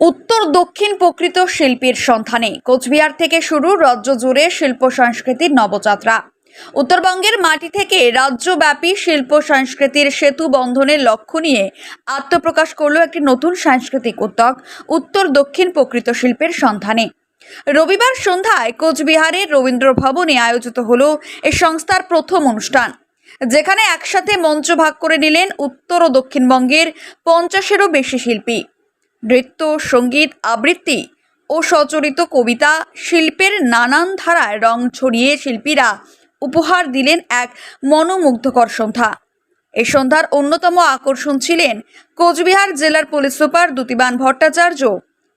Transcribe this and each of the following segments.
উত্তর দক্ষিণ প্রকৃত শিল্পীর সন্ধানে কোচবিহার থেকে শুরু রাজ্য জুড়ে শিল্প সংস্কৃতির নবযাত্রা। উত্তরবঙ্গের মাটি থেকে রাজ্যব্যাপী শিল্প সংস্কৃতির সেতু বন্ধনের লক্ষ্য নিয়ে আত্মপ্রকাশ করল একটি নতুন সাংস্কৃতিক উদ্যোগ, উত্তর দক্ষিণ প্রকৃত শিল্পের সন্ধানে। রবিবার সন্ধ্যায় কোচবিহারের রবীন্দ্র ভবনে আয়োজিত হলো এ সংস্থার প্রথম অনুষ্ঠান, যেখানে একসাথে মঞ্চ ভাগ করে নিলেন উত্তর ও দক্ষিণবঙ্গের পঞ্চাশেরও বেশি শিল্পী। নৃত্য, সংগীত, আবৃত্তি ও সচরিত কবিতা শিল্পের নানান ধারায় রং ছড়িয়ে শিল্পীরা উপহার দিলেন এক মনোমুগ্ধকর সন্ধ্যা। এই সন্ধ্যার অন্যতম আকর্ষণ ছিলেন কোচবিহার জেলার পুলিশ সুপার দুতিবান ভট্টাচার্য।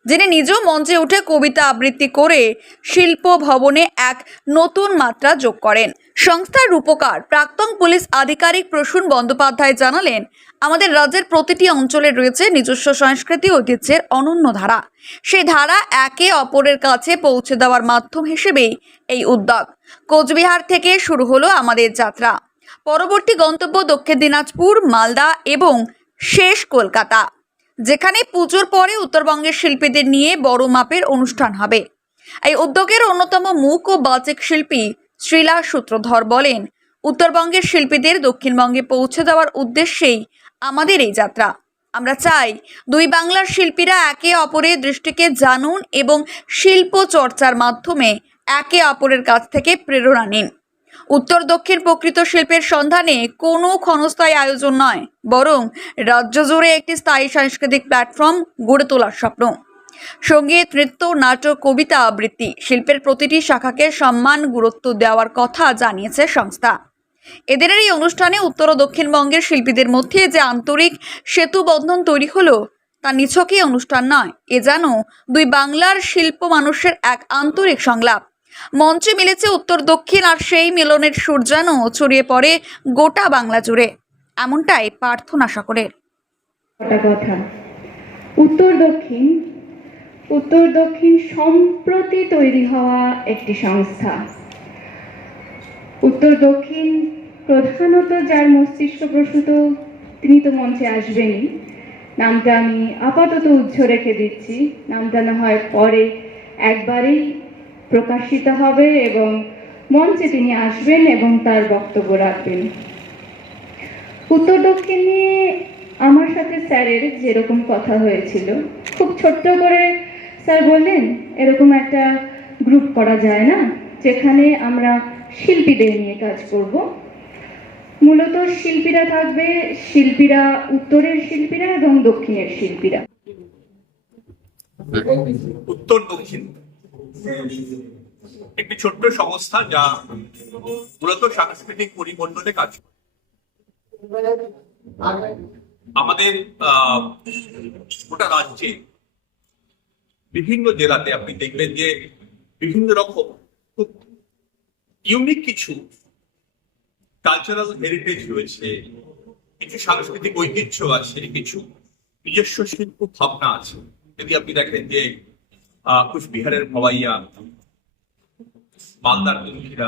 যিনি নিজেও মঞ্চে উঠে কবিতা আবৃত্তি করে শিল্প ভবনে এক নতুন মাত্রা যোগ করেন। সংস্থার রূপকার প্রাক্তন পুলিশ আধিকারিক প্রসূন বন্দ্যোপাধ্যায় জানালেন, আমাদের রাজ্যের প্রতিটি অঞ্চলে রয়েছে নিজস্ব সংস্কৃতি ঐতিহ্যের অনন্য ধারা। সেই ধারা একে অপরের কাছে পৌঁছে দেওয়ার মাধ্যম হিসেবেই এই উদ্যোগ। কোচবিহার থেকে শুরু হলো আমাদের যাত্রা। পরবর্তী গন্তব্য দক্ষিণ দিনাজপুর, মালদা এবং শেষ কলকাতা। যেখানে পুজোর পরে উত্তরবঙ্গের শিল্পীদের নিয়ে বড় মাপের অনুষ্ঠান হবে। এই উদ্যোগের অন্যতম মুখ ও বাচিক শিল্পী শ্রীলা সূত্রধর বলেন, উত্তরবঙ্গের শিল্পীদের দক্ষিণবঙ্গে পৌঁছে দেওয়ার উদ্দেশ্যেই আমাদের এই যাত্রা। আমরা চাই দুই বাংলার শিল্পীরা একে অপরের দৃষ্টিকে জানুন এবং শিল্প চর্চার মাধ্যমে একে অপরের কাছ থেকে প্রেরণা নিন। উত্তর দক্ষিণ প্রকৃত শিল্পের সন্ধানে কোনো ক্ষণস্থায়ী আয়োজন নয়, বরং রাজ্য জুড়ে একটি স্থায়ী সাংস্কৃতিক প্ল্যাটফর্ম গড়ে তোলার স্বপ্ন। সংগীত, নৃত্য, নাটক, কবিতা আবৃত্তি শিল্পের প্রতিটি শাখাকে সম্মান, গুরুত্ব দেওয়ার কথা জানিয়েছে সংস্থা। এদের এই অনুষ্ঠানে উত্তর ও দক্ষিণবঙ্গের শিল্পীদের মধ্যে যে আন্তরিক সেতু বন্ধন তৈরি হলো, তা নিছকই অনুষ্ঠান নয়, এ যেন দুই বাংলার শিল্প মানুষের এক আন্তরিক সংলাপ। মঞ্চে মিলেছে উত্তর, দক্ষিণ আর সেই মিলনের সুর যেন ছড়িয়ে পড়ে গোটা বাংলা জুড়ে। এমনটাই প্রার্থনা সকলের। উত্তর, দক্ষিণ। উত্তর, দক্ষিণ সম্প্রতি তৈরি হওয়া একটি সংস্থা। উত্তর, দক্ষিণ প্রধানত যার মস্তিষ্ক প্রসূত, তিনি তো মঞ্চে আসবেনই। নামটা আমি আপাতত উজ্জ্ব রেখে দিচ্ছি। নামটা না হয় পরে একবারেই প্রকাশিত হবে এবং মঞ্চে তিনি আসবেন এবং তার বক্তব্য রাখবেন। উত্তর দক্ষিণ নিয়ে আমার সাথে স্যারের যেরকম কথা হয়েছিল, খুব ছোট্ট করে স্যার বললেন, এরকম একটা গ্রুপ করা যায় না, যেখানে আমরা শিল্পীদের নিয়ে কাজ করব। মূলত শিল্পীরা থাকবে শিল্পীরা, উত্তরের শিল্পীরা এবং দক্ষিণের শিল্পীরা। উত্তর দক্ষিণ। একটি ছোট্ট সংস্থা যা মূলত সাংস্কৃতিক পরিমণ্ডলে কাজ করে। আমাদের গোটা রাজ্যে বিভিন্ন জেলাতে আপনি দেখবেন যে বিভিন্ন রকম খুব ইউনিক কিছু কালচারাল হেরিটেজ রয়েছে, কিছু সাংস্কৃতিক ঐতিহ্য আছে, কিছু নিজস্ব শিল্প ভাবনা আছে। যদি আপনি দেখেন যে কুচবিহারের ভবাইয়া মালদার দুর্গিরা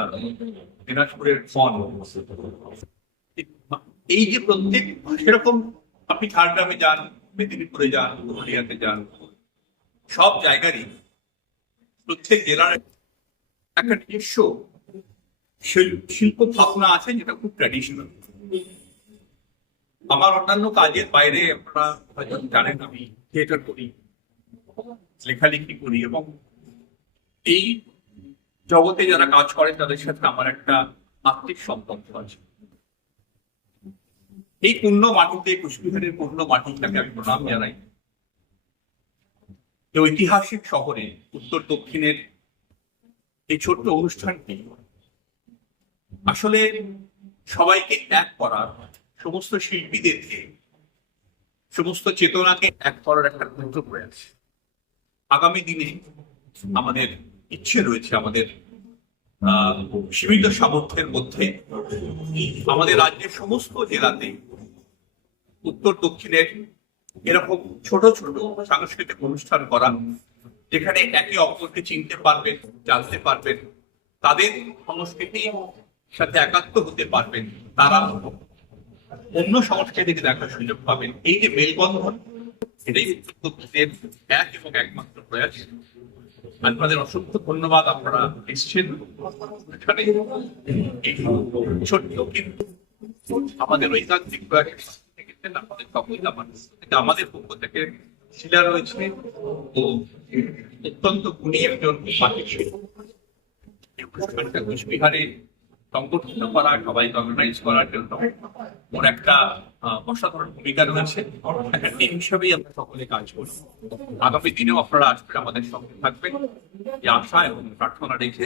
দিনাজপুরের ফন এই যে প্রত্যেক সেরকম আপনি ঝাড়গ্রামে যান, মেদিনীপুরে যান, পুরুলিয়াতে যান, সব জায়গারই প্রত্যেক জেলার একটা নিজস্ব শিল- শিল্প ভাবনা আছে যেটা খুব ট্র্যাডিশনাল আমার অন্যান্য কাজের বাইরে আপনারা জানেন, আমি থিয়েটার করি। লেখালেখি করি এবং এই জগতে যারা কাজ করেন তাদের সাথে আমার একটা আত্মিক সম্পর্ক আছে। এই পূর্ণ মাটিতে কুচবিহারের পূর্ণ মাটিটাকে আমি প্রণাম জানাই। ঐতিহাসিক শহরে, উত্তর দক্ষিণের এই ছোট্ট অনুষ্ঠানটি আসলে সবাইকে এক করার, সমস্ত শিল্পীদেরকে, সমস্ত চেতনাকে এক করার একটা প্রয়াস আগামী দিনে আমাদের ইচ্ছে রয়েছে আমাদের সীমিত সামর্থ্যের মধ্যে আমাদের রাজ্যের সমস্ত জেলাতে উত্তর দক্ষিণের এরকম ছোট ছোট সাংস্কৃতিক অনুষ্ঠান করা, যেখানে একে অপরকে চিনতে পারবেন, জানতে পারবেন, তাদের সংস্কৃতির সাথে একাত্ম হতে পারবেন, তারা অন্য সংস্কৃতিকে দেখার সুযোগ পাবেন। এই যে মেলবন্ধন এটাই একমাত্র আপনাদের অসংখ্য ধন্যবাদ, আপনারা এসছেন। আমাদের প্রয়াস দেখেছেন সকলকে আমাদের পক্ষ থেকে শিলা রয়েছে ও অত্যন্ত গুণী একজন এই অনুষ্ঠানটা কুচবিহারে সংগঠিত করা, সবাইকে অর্গানাইজ করার জন্য ওর একটা অসাধারণ ভূমিকা রয়েছে। একটা টিম হিসাবেই আমরা সকলে কাজ করি। আগামী দিনেও আপনারা আসবেন আমাদের সঙ্গে থাকবেন। এই আশা এবং প্রার্থনা রেখে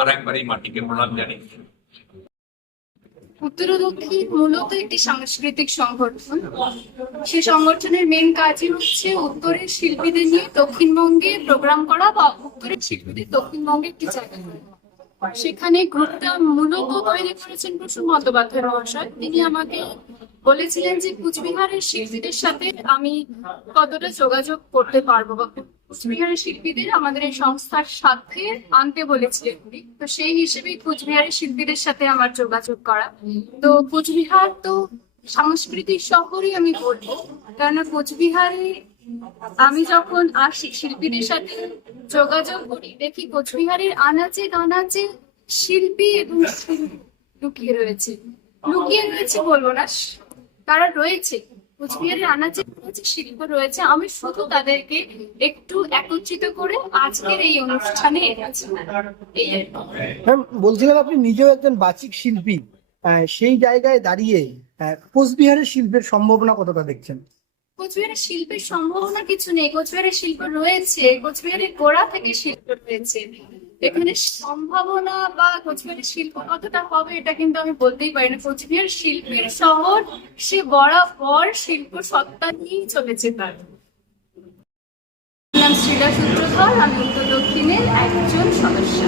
আর একবার এই মাটিকে প্রণাম জানিয়ে উত্তর দক্ষিণ মূলত একটি সাংস্কৃতিক সংগঠন। সেই সংগঠনের মেন কাজই হচ্ছে উত্তরের শিল্পীদের নিয়ে দক্ষিণবঙ্গে প্রোগ্রাম করা বা উত্তরের শিল্পীদের দক্ষিণবঙ্গে একটি জায়গা। সেখানে গ্রুপটা মূলত তৈরি করেছেন প্রসূন মহাশয়। তিনি আমাকে বলেছিলেন যে কুচবিহারের শিল্পীদের সাথে আমি কতটা যোগাযোগ করতে পারব বা কুচবিহারের শিল্পীদের আমাদের এই সংস্থার সাথে আনতে বলেছিলেন তো সেই হিসেবে কুচবিহারের শিল্পীদের সাথে আমার যোগাযোগ করা। তো কুচবিহার তো সাংস্কৃতিক শহরই আমি বলব। কেননা কুচবিহারে আমি যখন আসি শিল্পীদের সাথে যোগাযোগ করি, দেখি কোচবিহারের আনাচে কানাচে শিল্পী এবং লুকিয়ে রয়েছে। লুকিয়ে রয়েছে বলব না তারা রয়েছে। কোচবিহারের আনাচে শিল্প রয়েছে। আমি শুধু তাদেরকে একটু একত্রিত করে আজকের এই অনুষ্ঠানে এনেছি বলছিলাম আপনি নিজেও একজন বাচিক শিল্পী। সেই জায়গায় দাঁড়িয়ে কোচবিহারের শিল্পের সম্ভাবনা কতটা দেখছেন? কোচবিহারের শিল্পের সম্ভাবনা কিছু নেই। কোচবিহারের শিল্প রয়েছে, কোচবিহারের গোড়া থেকে শিল্প রয়েছে। এখানে সম্ভাবনা বা কোচবিহারের শিল্প কতটা হবে এটা কিন্তু আমি বলতেই পারি না। কোচবিহার শিল্পের শহর, সে বরাবর শিল্প সত্তা নিয়েই চলেছে তার। নাম শ্রীলা সূত্রধর আমি উত্তর দক্ষিণের একজন সদস্য।